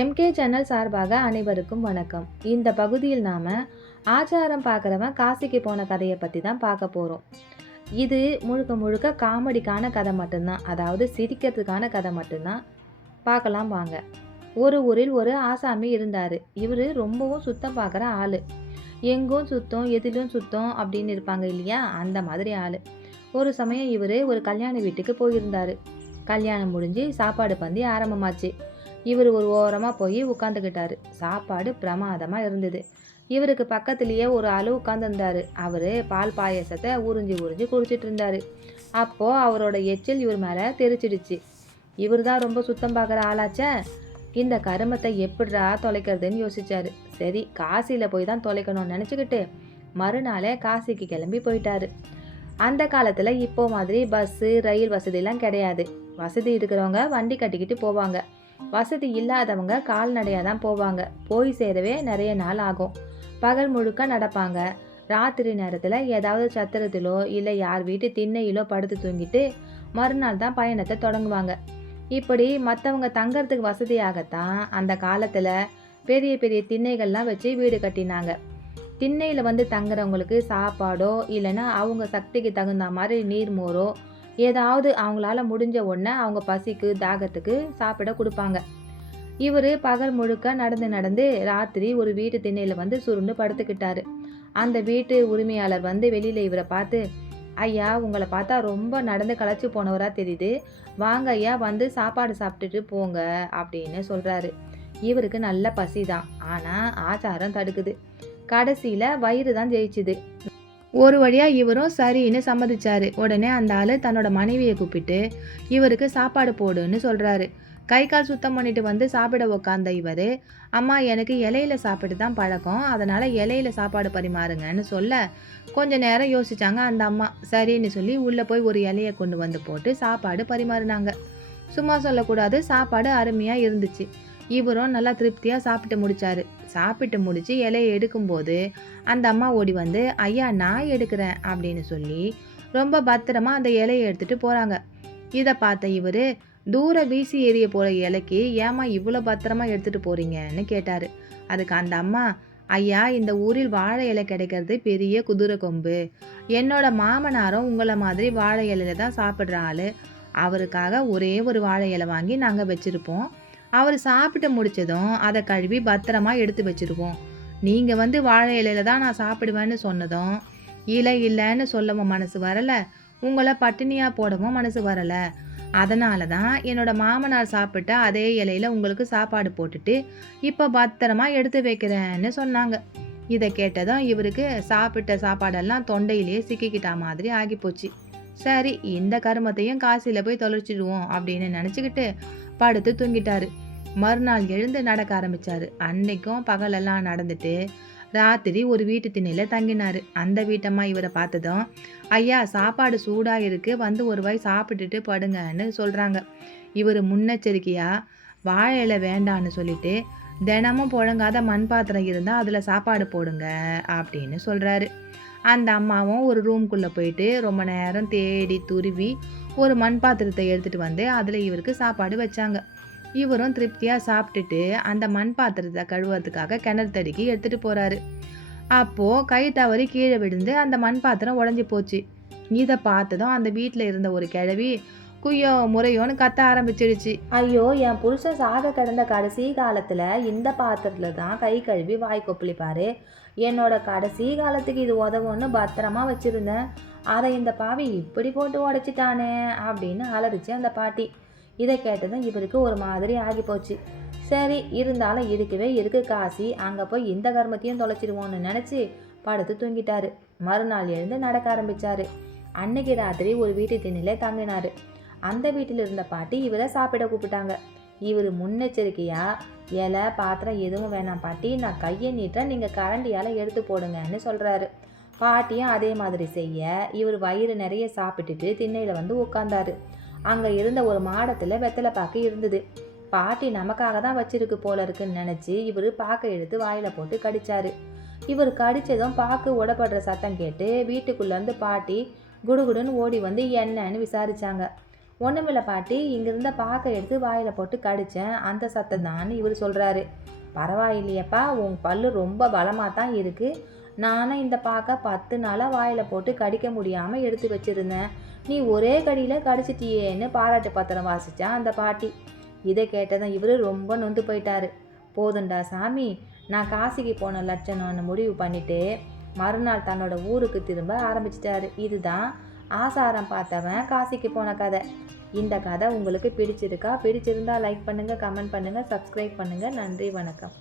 MK channel சார்பாக அனைவருக்கும் வணக்கம். இந்த பகுதியில் நாம் ஆச்சாரம் பார்க்குறவன் காசிக்கு போன கதையை பற்றி தான் பார்க்க போகிறோம் இது முழுக்க முழுக்க காமெடிக்கான கதை மட்டும்தான். அதாவது சிரிக்கிறதுக்கான கதை மட்டும்தான். பார்க்கலாம் வாங்க. ஒரு ஊரில் ஒரு ஆசாமி இருந்தார். இவர் ரொம்பவும் சுத்தம் பார்க்குற ஆள். எங்கும் சுத்தம் எதிலும் சுத்தம் அப்படின்னு இருப்பாங்க இல்லையா? அந்த மாதிரி ஆள். ஒரு சமயம் இவர் ஒரு கல்யாண வீட்டுக்கு போயிருந்தார். கல்யாணம் முடிஞ்சு சாப்பாடு பந்தி ஆரம்பமாச்சு. இவர் ஒரு ஓரமாக போய் உட்காந்துக்கிட்டாரு சாப்பாடு பிரமாதமாக இருந்தது. இவருக்கு பக்கத்துலேயே ஒரு ஆள் உட்காந்துருந்தாரு அவர் பால் பாயசத்தை உறிஞ்சி உறிஞ்சி குடிச்சிட்டு இருந்தார். அப்போது அவரோட எச்சில் இவர் மேலே தெரிச்சிடுச்சு. இவர் தான் ரொம்ப சுத்தம் பார்க்குற ஆளாச்சே. இந்த கருமத்தை எப்படிடா தொலைக்கிறதுன்னு யோசிச்சாரு. சரி காசியில் போய் தான் தொலைக்கணும்னு நினச்சிக்கிட்டு மறுநாளே காசிக்கு கிளம்பி போயிட்டாரு. அந்த காலத்தில் இப்போ மாதிரி பஸ்ஸு ரயில் வசதிலாம் கிடையாது. வசதி இருக்கிறவங்க வண்டி கட்டிக்கிட்டு போவாங்க. வசதி இல்லாதவங்க கால்நடையாக தான் போவாங்க. போய் சேரவே நிறைய நாள் ஆகும். பகல் முழுக்க நடப்பாங்க. ராத்திரி நேரத்தில் ஏதாவது சத்திரத்திலோ இல்லை யார் வீட்டு திண்ணையிலோ படுத்து தூங்கிட்டு மறுநாள் தான் பயணத்தை தொடங்குவாங்க. இப்படி மற்றவங்க தங்கறதுக்கு வசதியாகத்தான் அந்த காலத்தில் பெரிய பெரிய திண்ணைகள்லாம் வச்சு வீடு கட்டினாங்க. திண்ணையில் வந்து தங்குறவங்களுக்கு சாப்பாடோ இல்லைன்னா அவங்க சக்திக்கு தகுந்த மாதிரி நீர் மோரோ ஏதாவது அவங்களால முடிஞ்ச உடனே அவங்க பசிக்கு தாகத்துக்கு சாப்பிட கொடுப்பாங்க. இவர் பகல் முழுக்க நடந்து நடந்து ராத்திரி ஒரு வீட்டு திண்ணையில் வந்து சுருண்டு படுத்துக்கிட்டாரு. அந்த வீட்டு உரிமையாளர் வந்து வெளியில் இவரை பார்த்து ஐயா உங்களை பார்த்தா ரொம்ப நடந்து களைச்சி போனவராக தெரியுது. வாங்க ஐயா வந்து சாப்பாடு சாப்பிட்டுட்டு போங்க அப்படின்னு சொல்கிறாரு இவருக்கு நல்ல பசி தான் ஆனால் ஆச்சாரம் தடுக்குது. கடைசியில் வயிறு தான் ஜெயிச்சுது. ஒரு வழியாக இவரும் சரின்னு சம்மதிச்சாரு. உடனே அந்த ஆள் தன்னோட மனைவியை கூப்பிட்டு இவருக்கு சாப்பாடு போடுன்னு சொல்கிறாரு கை கால் சுத்தம் பண்ணிட்டு வந்து சாப்பிட உக்காந்த இவர் அம்மா எனக்கு இலையில சாப்பிட்டு தான் பழக்கம். அதனால் இலையில சாப்பாடு பரிமாறுங்கன்னு சொல்ல கொஞ்ச நேரம் யோசிச்சாங்க அந்த அம்மா. சரின்னு சொல்லி உள்ளே போய் ஒரு இலையை கொண்டு வந்து போட்டு சாப்பாடு பரிமாறினாங்க. சும்மா சொல்லக்கூடாது. சாப்பாடு அருமையாக இருந்துச்சு. இவரும் நல்லா திருப்தியாக சாப்பிட்டு முடிச்சாரு. சாப்பிட்டு முடித்து இலையை எடுக்கும்போது அந்த அம்மா ஓடி வந்து ஐயா நான் எடுக்கிறேன் அப்படின்னு சொல்லி ரொம்ப பத்திரமா அந்த இலையை எடுத்துகிட்டு போகிறாங்க இதை பார்த்த இவர் தூர வீசி எறிய போகிற இலைக்கு ஏமா இவ்வளோ பத்திரமா எடுத்துகிட்டு போகிறீங்கன்னு கேட்டார். அதுக்கு அந்த அம்மா ஐயா இந்த ஊரில் வாழை இலை கிடைக்கிறது பெரிய குதிரை கொம்பு. என்னோட மாமனாரும் உங்களை மாதிரி வாழை இலையில தான் சாப்பிட்ற ஆள். அவருக்காக ஒரே ஒரு வாழை இலை வாங்கி நாங்கள் வச்சுருப்போம். அவர் சாப்பிட்டு முடிச்சதும் அதை கழுவி பத்திரமா எடுத்து வச்சுருவோம். நீங்கள் வந்து வாழை இலையில தான் நான் சாப்பிடுவேன்னு சொன்னதும் இலை இல்லைன்னு சொல்லவும் மனசு வரலை. உங்களை பட்டினியாக போடவும் மனசு வரலை. அதனால தான் என்னோட மாமனார் சாப்பிட்ட அதே இலையில உங்களுக்கு சாப்பாடு போட்டுட்டு இப்போ பத்திரமா எடுத்து வைக்கிறேன்னு சொன்னாங்க. இதை கேட்டதும் இவருக்கு சாப்பிட்ட சாப்பாடெல்லாம் தொண்டையிலேயே சிக்கிக்கிட்டா மாதிரி ஆகிப்போச்சு. சரி இந்த கருமத்தையும் காசியில் போய் தொலைச்சிடுவோம் அப்படின்னு நினச்சிக்கிட்டு படுத்து தூங்கிட்டாரு. மறுநாள் எழுந்து நடக்க ஆரம்பிச்சாரு. அன்னைக்கும் பகலெல்லாம் நடந்துட்டு ராத்திரி ஒரு வீட்டு திண்ணையில தங்கினாரு. அந்த வீட்டம்மா இவரை பார்த்ததும் ஐயா சாப்பாடு சூடா இருக்கு. வந்து ஒரு வாய் சாப்பிட்டுட்டு படுங்கன்னு சொல்றாங்க. இவர் முன்னெச்சரிக்கையா வாழை இலை வேண்டான்னு சொல்லிட்டு தினமும் புழங்காத மண் பாத்திரம் இருந்தால் அதில் சாப்பாடு போடுங்க அப்படின்னு சொல்கிறாரு அந்த அம்மாவும் ஒரு ரூம்குள்ளே போயிட்டு ரொம்ப நேரம் தேடி துருவி ஒரு மண் பாத்திரத்தை எடுத்துகிட்டு வந்து அதில் இவருக்கு சாப்பாடு வச்சாங்க. இவரும் திருப்தியாக சாப்பிட்டுட்டு அந்த மண் பாத்திரத்தை கழுவுறதுக்காக கிணறு தடுக்கி எடுத்துகிட்டு போகிறாரு அப்போது கை தவறி கீழே விழுந்து அந்த மண் பாத்திரம் உடஞ்சி போச்சு. இதை பார்த்ததும் அந்த வீட்டில் இருந்த ஒரு கிழவி குய்யோ முறையோன்னு கத்த ஆரம்பிச்சிடுச்சு. ஐயோ என் புருஷன் சாக கிடந்த கடைசி காலத்தில் இந்த பாத்திரத்தில் தான் கை கழுவி வாய் கொப்பளிப்பாரு. என்னோட கடைசி காலத்துக்கு இது உதவும்னு பத்திரமா வச்சுருந்தேன். அதை இந்த பாவி இப்படி போட்டு உடைச்சிட்டானே அப்படின்னு அலறிச்சு அந்த பாட்டி. இதை கேட்டதும் இவருக்கு ஒரு மாதிரி ஆகி போச்சு. சரி இருந்தாலும் இருக்கவே இருக்கு காசி. அங்கே போய் இந்த கர்மத்தையும் தொலைச்சிடுவோன்னு நினச்சி படுத்து தூங்கிட்டாரு. மறுநாள் எழுந்து நடக்க ஆரம்பிச்சாரு. அன்னைக்கு ராத்திரி ஒரு வீட்டு திண்ணில தங்கினாரு. அந்த வீட்டில் இருந்த பாட்டி இவரை சாப்பிட கூப்பிட்டாங்க. இவர் முன்னெச்சரிக்கையாக இலை பாத்திரம் எதுவும் வேணாம் பாட்டி நான் கையை நீட்டுறேன் நீங்கள் கரண்டியால் எடுத்து போடுங்கன்னு சொல்கிறாரு பாட்டியும் அதே மாதிரி செய்ய இவர் வயிறு நிறைய சாப்பிட்டுட்டு திண்ணையில் வந்து உட்காந்தாரு அங்கே இருந்த ஒரு மாடத்தில் வெத்தலை பாக்கு இருந்தது. பாட்டி நமக்காக தான் வச்சிருக்கு போல இருக்குன்னு நினச்சி இவர் பாக்கை எடுத்து வாயில் போட்டு கடிச்சாரு. இவர் கடித்ததும் பாக்கு உடப்படுற சத்தம் கேட்டு வீட்டுக்குள்ளேருந்து பாட்டி குடுகுடுன்னு ஓடி வந்து என்னன்னு விசாரித்தாங்க ஒன்றுமில்ல பாட்டி இங்கிருந்த பாக்கை எடுத்து வாயில் போட்டு கடித்தேன் அந்த சத்தம் தான் இவர் சொல்கிறாரு பரவாயில்லையப்பா உன் பல்லு ரொம்ப பலமாக தான் இருக்குது நானும் இந்த பாக்கை பத்து நாளாக வாயில் போட்டு கடிக்க முடியாமல் எடுத்து வச்சுருந்தேன். நீ ஒரே கடியில் கடிச்சிட்டியேன்னு பாராட்டு பத்திரம் வாசித்தான் அந்த பாட்டி. இதை கேட்டதும் இவர் ரொம்ப நொந்து போயிட்டாரு. போதுண்டா சாமி நான் காசிக்கு போன லட்சணம்னு முடிவு பண்ணிவிட்டு மறுநாள் தன்னோட ஊருக்கு திரும்ப ஆரம்பிச்சிட்டாரு. இதுதான் ஆசாரம் பார்த்தவன் காசிக்கு போன கதை. இந்த கதை உங்களுக்கு பிடிச்சிருக்கா? பிடிச்சிருந்தா லைக் பண்ணுங்கள் கமெண்ட் பண்ணுங்கள் சப்ஸ்கிரைப் பண்ணுங்கள் நன்றி வணக்கம்.